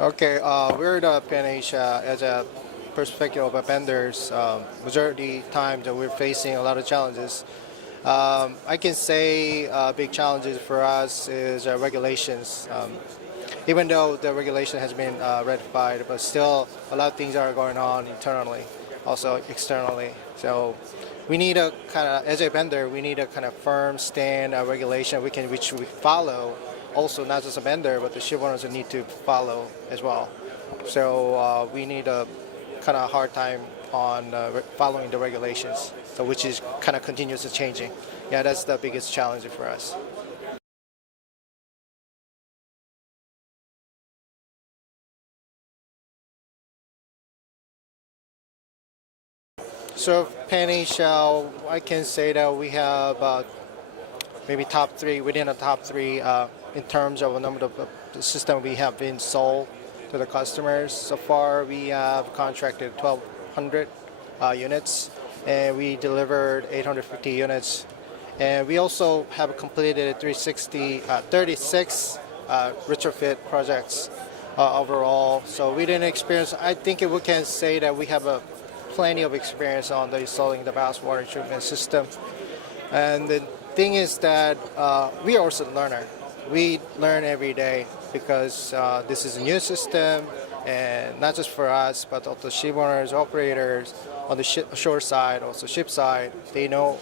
Okay, we're the Panasia as a perspective of vendors. Majority times that we're facing a lot of challenges. I can say big challenges for us is regulations. Even though the regulation has been ratified, but still a lot of things are going on internally, also externally. So we need a kind of, as a vendor, we need a kind of firm stand regulation which we follow. Also, not just a vendor, but the ship owners need to follow as well. So we need a kind of hard time on following the regulations, so which is kind of continuously changing. Yeah, that's the biggest challenge for us. So Penny Shell, I can say that we have maybe top three within the top three in terms of a number of the system we have been sold to the customers. So far, we have contracted 1,200 units, and we delivered 850 units. And we also have completed 36 retrofit projects overall. So we didn't experience. I think we can say that we have a plenty of experience on the installing the ballast water treatment system. And the thing is that we are also a learner. We learn every day because this is a new system, and not just for us, but also ship owners, operators on the shore side, also ship side. They don't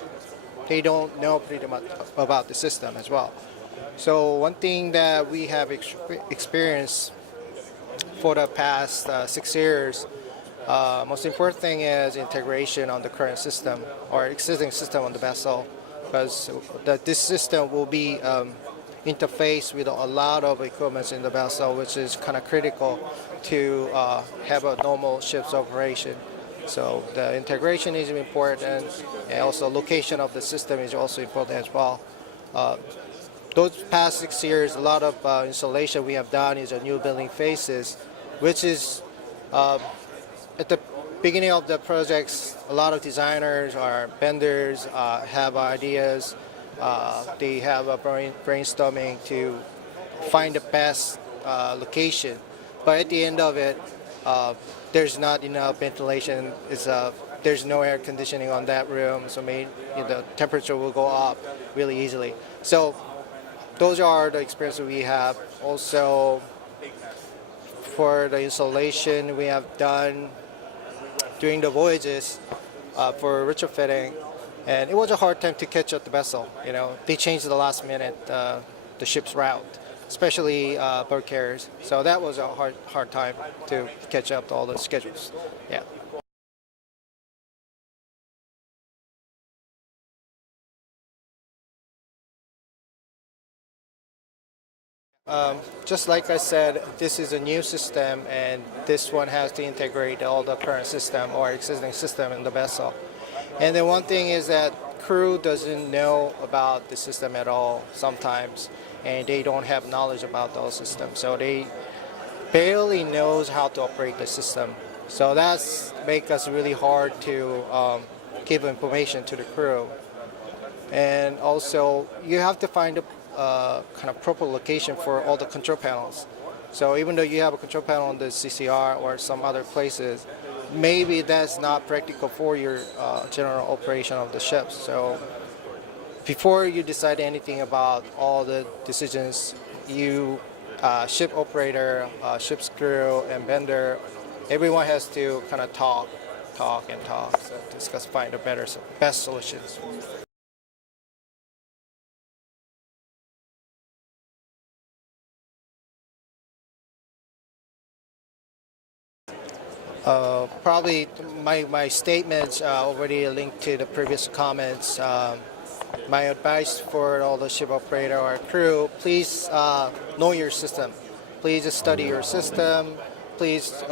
know pretty much about the system as well. So one thing that we have experienced for the past 6 years, most important thing is integration on the current system or existing system on the vessel, because this system will be interfaced with a lot of equipment in the vessel, which is kind of critical to have a normal ship's operation. So the integration is important, and also location of the system is also important as well. Those past 6 years, a lot of installation we have done is a new building phases, which is at the beginning of the projects, a lot of designers or vendors have ideas. They have a brainstorming to find the best location. But at the end of it, there's not enough ventilation. There's no air conditioning on that room, so the temperature will go up really easily. So those are the experiences we have. Also, for the installation we have done during the voyages for retrofitting, and it was a hard time to catch up the vessel. They changed the last minute the ship's route, especially bird carriers. So that was a hard time to catch up to all the schedules. Yeah. Just like I said, this is a new system, and this one has to integrate all the current system or existing system in the vessel. And the one thing is that crew doesn't know about the system at all sometimes, and they don't have knowledge about those systems. So they barely knows how to operate the system. So that's make us really hard to give information to the crew. And also, you have to find a kind of proper location for all the control panels. So even though you have a control panel on the CCR or some other places, maybe that's not practical for your general operation of the ship. So before you decide anything about all the decisions, you ship operator, ship's crew, and vendor, everyone has to kind of talk, so discuss, find the best solutions. Probably my statements already linked to the previous comments. My advice for all the ship operator or crew, please know your system. Please study your system. Please,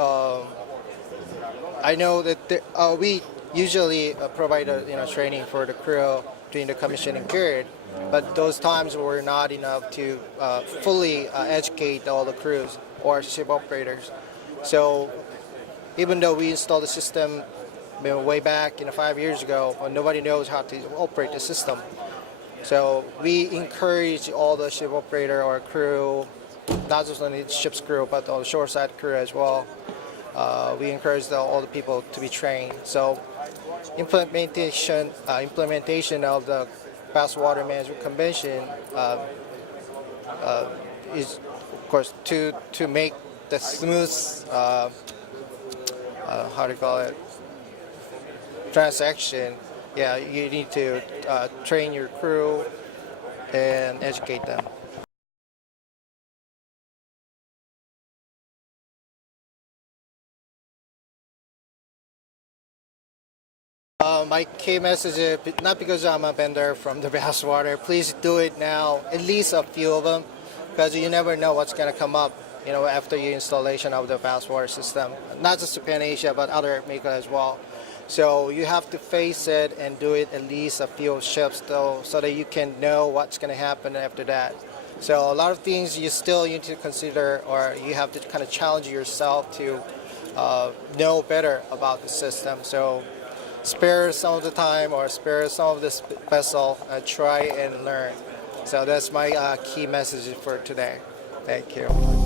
I know that we usually provide training for the crew during the commissioning period, but those times were not enough to fully educate all the crews or ship operators. So even though we installed the system way back 5 years ago, nobody knows how to operate the system. So we encourage all the ship operator or crew not just on the ship's crew, but on the shoreside crew as well. We encourage all the people to be trained. So implementation of the Fast Water Management Convention is, of course, to make the smooth, how do you call it, transaction. Yeah, you need to train your crew and educate them. My key message is not because I'm a vendor from the water. Please do it now, at least a few of them, because you never know what's going to come up. After your installation of the fast water system, not just Panasia but other makers as well. So you have to face it and do it at least a few ships though, so that you can know what's going to happen after that. So a lot of things you still need to consider, or you have to kind of challenge yourself to know better about the system. So spare some of the time or spare some of this vessel and try and learn. So that's my key message for today. Thank you.